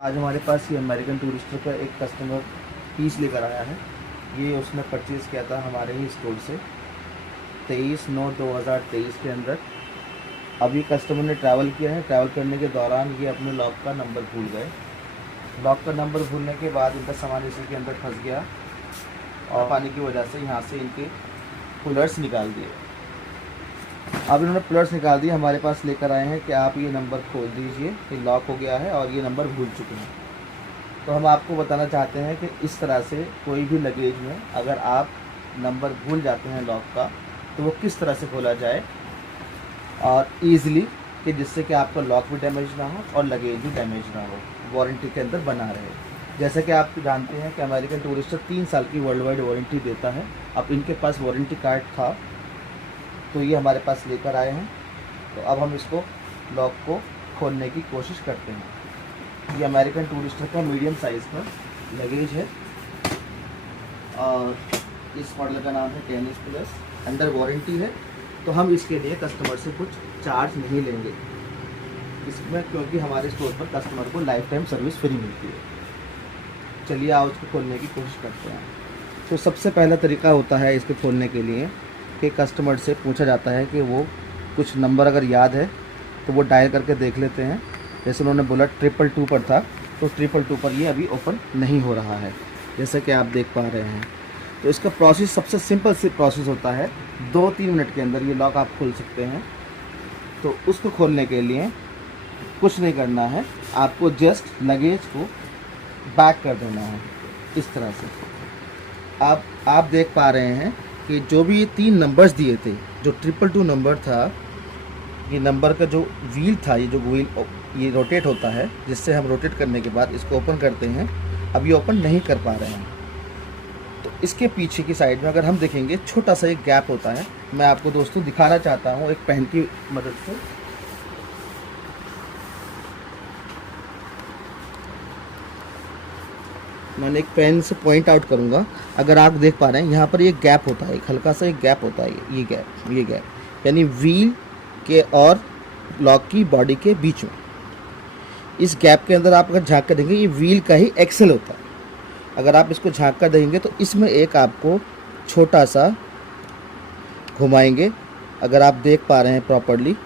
आज हमारे पास ये अमेरिकन टूरिस्टर का एक कस्टमर पीस लेकर आया है। ये उसने परचेज़ किया था हमारे ही स्टोर से 23/9/2023 के अंदर। अब ये कस्टमर ने ट्रैवल किया है। ट्रैवल करने के दौरान ये अपने लॉक का नंबर भूल गए। लॉक का नंबर भूलने के बाद इनका सामान इसी के अंदर फंस गया और पानी की वजह से यहाँ से इनके कूलर्स निकाल दिए। अब इन्होंने प्लस निकाल दिए, हमारे पास लेकर आए हैं कि आप ये नंबर खोल दीजिए, ये लॉक हो गया है और ये नंबर भूल चुके हैं। तो हम आपको बताना चाहते हैं कि इस तरह से कोई भी लगेज में अगर आप नंबर भूल जाते हैं लॉक का, तो वो किस तरह से खोला जाए और ईज़िली, कि जिससे कि आपका लॉक भी डैमेज ना हो और लगेज भी डैमेज ना हो, वारंटी के अंदर बना रहे। जैसा कि आप जानते हैं कि अमेरिकन टूरिस्टर 3 साल की वर्ल्ड वाइड वारंटी देता है। अब इनके पास वारंटी कार्ड था तो ये हमारे पास लेकर आए हैं। तो अब हम इसको लॉक को खोलने की कोशिश करते हैं। ये अमेरिकन टूरिस्टर का मीडियम साइज़ का लगेज है और इस मॉडल का नाम है टेनिस प्लस, अंडर वारंटी है। तो हम इसके लिए कस्टमर से कुछ चार्ज नहीं लेंगे इसमें, क्योंकि हमारे स्टोर पर कस्टमर को लाइफ टाइम सर्विस फ्री मिलती है। चलिए आओ इसको खोलने की कोशिश करते हैं। तो सबसे पहला तरीका होता है इसको खोलने के लिए कि कस्टमर से पूछा जाता है कि वो कुछ नंबर अगर याद है तो वो डायल करके देख लेते हैं। जैसे उन्होंने बोला 222 पर था, तो 222 पर ये अभी ओपन नहीं हो रहा है, जैसे कि आप देख पा रहे हैं। तो इसका प्रोसेस सबसे सिंपल सी प्रोसेस होता है, 2-3 मिनट के अंदर ये लॉक आप खोल सकते हैं। तो उसको खोलने के लिए कुछ नहीं करना है, आपको जस्ट लगेज को बैक कर देना है इस तरह से। आप देख पा रहे हैं कि जो भी ये 3 नंबर्स दिए थे, जो 222 नंबर था, ये नंबर का जो व्हील था, ये जो व्हील ये रोटेट होता है, जिससे हम रोटेट करने के बाद इसको ओपन करते हैं, अब ये ओपन नहीं कर पा रहे हैं। तो इसके पीछे की साइड में अगर हम देखेंगे छोटा सा एक गैप होता है। मैं आपको दोस्तों दिखाना चाहता हूँ एक पेन की मदद से। मैंने एक पेन से पॉइंट आउट करूंगा। अगर आप देख पा रहे हैं यहाँ पर ये गैप होता है, एक हल्का सा एक गैप होता है, ये गैप यानी व्हील के और लॉक की बॉडी के बीच में। इस गैप के अंदर आप अगर झांक कर देंगे, ये व्हील का ही एक्सेल होता है। अगर आप इसको झांक कर देंगे तो इसमें एक आपको छोटा सा घुमाएंगे। अगर आप देख पा रहे हैं प्रॉपरली,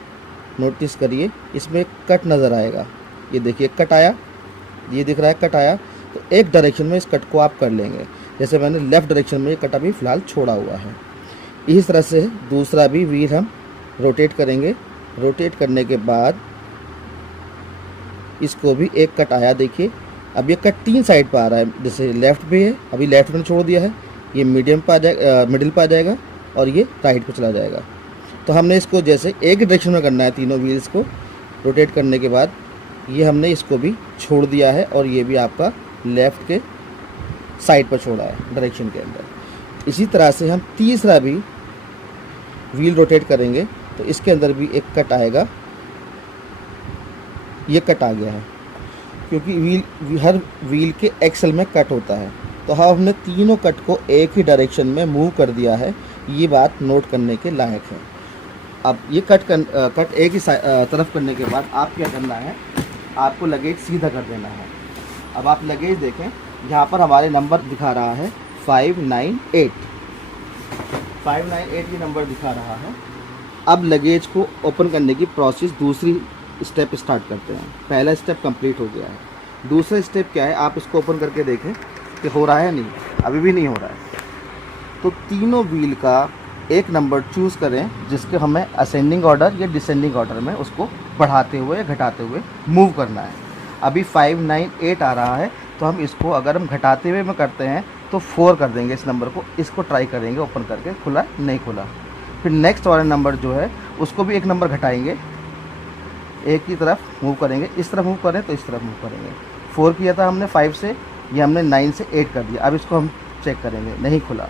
नोटिस करिए, इसमें एक कट नज़र आएगा। ये देखिए कट आया, ये दिख रहा है कट आया। तो एक डायरेक्शन में इस कट को आप कर लेंगे। जैसे मैंने लेफ़्ट डायरेक्शन में ये कट अभी फ़िलहाल छोड़ा हुआ है। इस तरह से दूसरा भी व्हील हम रोटेट करेंगे। रोटेट करने के बाद इसको भी एक कट आया, देखिए अब ये कट 3 साइड पर आ रहा है। जैसे लेफ़्ट पे है, अभी लेफ़्ट में छोड़ दिया है, ये मीडियम पर आ जाएगा, मिडिल पर आ जाएगा और ये राइट पर चला जाएगा। तो हमने इसको जैसे एक डायरेक्शन में करना है, तीनों व्हील्स को रोटेट करने के बाद ये हमने इसको भी छोड़ दिया है और ये भी आपका लेफ़्ट के साइड पर छोड़ा है डायरेक्शन के अंदर। इसी तरह से हम तीसरा भी व्हील रोटेट करेंगे तो इसके अंदर भी एक कट आएगा। ये कट आ गया है क्योंकि हर व्हील के एक्सल में कट होता है। तो हमने तीनों कट को एक ही डायरेक्शन में मूव कर दिया है। ये बात नोट करने के लायक है। अब ये कट एक ही तरफ करने के बाद आप क्या करना है, आपको लगेज सीधा कर देना है। अब आप लगेज देखें, यहाँ पर हमारे नंबर दिखा रहा है 598 ये नंबर दिखा रहा है। अब लगेज को ओपन करने की प्रोसेस दूसरी स्टेप स्टार्ट करते हैं। पहला स्टेप कंप्लीट हो गया है। दूसरा स्टेप क्या है, आप इसको ओपन करके देखें कि हो रहा है, नहीं, अभी भी नहीं हो रहा है। तो तीनों व्हील का एक नंबर चूज़ करें जिसके हमें असेंडिंग ऑर्डर या डिसेंडिंग ऑर्डर में उसको बढ़ाते हुए या घटाते हुए मूव करना है। अभी 598 आ रहा है, तो हम इसको अगर हम घटाते हुए में करते हैं तो 4 कर देंगे इस नंबर को। इसको ट्राई करेंगे ओपन करके, खुला नहीं खुला। फिर नेक्स्ट वाला नंबर जो है उसको भी एक नंबर घटाएंगे, एक की तरफ मूव करेंगे, इस तरफ मूव करें तो इस तरफ मूव करेंगे। 4 किया था हमने 5 से, ये हमने 9 से 8 कर दिया। अब इसको हम चेक करेंगे, नहीं खुला।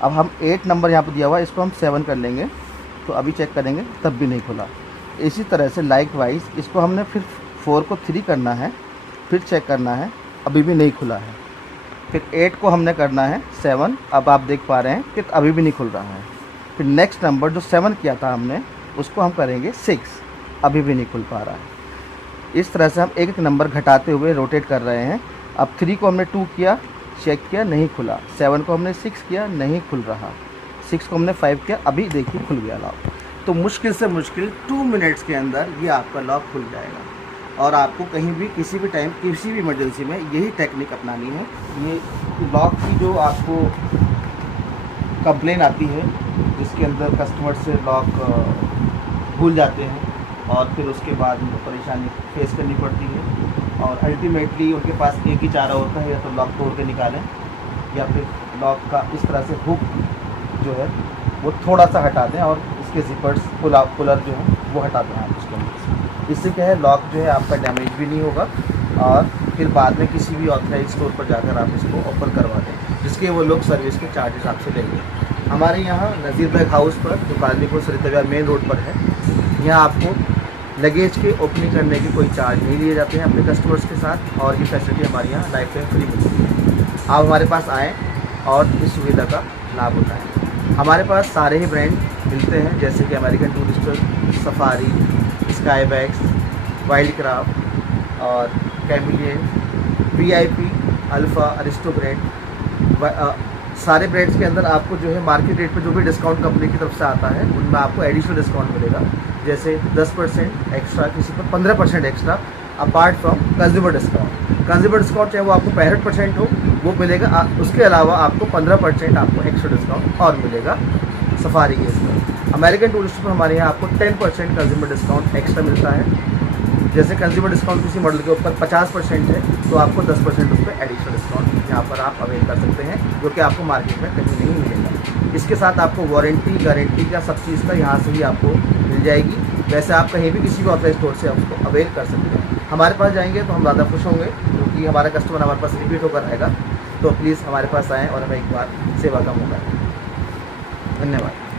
अब हम 8 नंबर यहाँ पर दिया हुआ है, इसको हम 7 कर लेंगे, तो अभी चेक करेंगे तब भी नहीं खुला। इसी तरह से लाइक वाइज इसको हमने फिर 4 को 3 करना है, फिर चेक करना है, अभी भी नहीं खुला है। फिर 8 को हमने करना है 7, अब आप देख पा रहे हैं कि अभी भी नहीं खुल रहा है। फिर नेक्स्ट नंबर जो 7 किया था हमने, उसको हम करेंगे 6, अभी भी नहीं खुल पा रहा है। इस तरह से हम एक एक नंबर घटाते हुए रोटेट कर रहे हैं। अब 3 को हमने 2 किया, चेक किया, नहीं खुला। 7 को हमने 6 किया, नहीं खुल रहा। 6 को हमने 5 किया, अभी देखिए खुल गया लॉक। तो मुश्किल से मुश्किल 2 मिनट्स के अंदर ये आपका लॉक खुल जाएगा। और आपको कहीं भी किसी भी टाइम किसी भी इमरजेंसी में यही टेक्निक अपनानी है। ये लॉक की जो आपको कंप्लेन आती है जिसके अंदर कस्टमर से लॉक भूल जाते हैं और फिर उसके बाद उनको परेशानी फेस करनी पड़ती है और अल्टीमेटली उनके पास एक ही चारा होता है, या तो लॉक तोड़ के निकालें या फिर लॉक का इस तरह से हुक जो है वो थोड़ा सा हटा दें और इसके जिपर्स पुलर जो है वो हटा दें आप उसके अंदर से। इससे क्या है, लॉक जो है आपका डैमेज भी नहीं होगा और फिर बाद में किसी भी ऑथराइज स्टोर पर जाकर आप इसको ओपन करवा दें, जिसके वो लोग सर्विस के चार्जेस आपसे लेंगे। हमारे यहाँ नज़ीर बैग हाउस पर जो कालनीपुर सरिता विहार मेन रोड पर है, यहाँ आपको लगेज के ओपनिंग करने के कोई चार्ज नहीं लिए जाते हैं अपने कस्टमर्स के साथ, और ये फैसिलिटी हमारे यहाँ लाइफ टाइम फ्री मिलती है। आप हमारे पास आएँ और इस सुविधा का लाभ उठाएँ। हमारे पास सारे ही ब्रांड मिलते हैं, जैसे कि American Tourister, Safari, Sky Bags, Wildcraft और कैमिलियन, VIP, अल्फ़ा, अरिस्टोग्रेड। सारे ब्रांड्स के अंदर आपको जो है मार्केट रेट पे जो भी डिस्काउंट कंपनी की तरफ से आता है उनमें आपको एडिशनल डिस्काउंट मिलेगा, जैसे 10% एक्स्ट्रा, किसी पर 15% extra, apart from consumer discount. Consumer discount चाहे वो आपको 65% हो वो मिलेगा, उसके अलावा आपको 15% आपको एक्स्ट्रा डिस्काउंट और मिलेगा सफारी के इसमें। अमेरिकन टूरिस्ट पर हमारे यहाँ आपको 10% कंज्यूमर डिस्काउंट एक्स्ट्रा मिलता है। जैसे कंज्यूमर डिस्काउंट किसी मॉडल के ऊपर 50% है तो आपको 10% उस पर एडिशनल डिस्काउंट यहाँ पर आप अवेल कर सकते हैं, जो कि आपको मार्केट में कहीं नहीं मिलेगा। इसके साथ आपको वारंटी, गारंटी का सब चीज़ का यहाँ से ही आपको मिल जाएगी। वैसे आप कहीं भी किसी भी ऑथराइज स्टोर से उसको अवेल कर सकते हैं। हमारे पास जाएंगे तो हम ज़्यादा खुश होंगे, क्योंकि हमारा कस्टमर हमारे पास रिपीट होकर आएगा। तो प्लीज़ हमारे पास आएँ और हमें एक बार सेवा का मौका दें। धन्यवाद।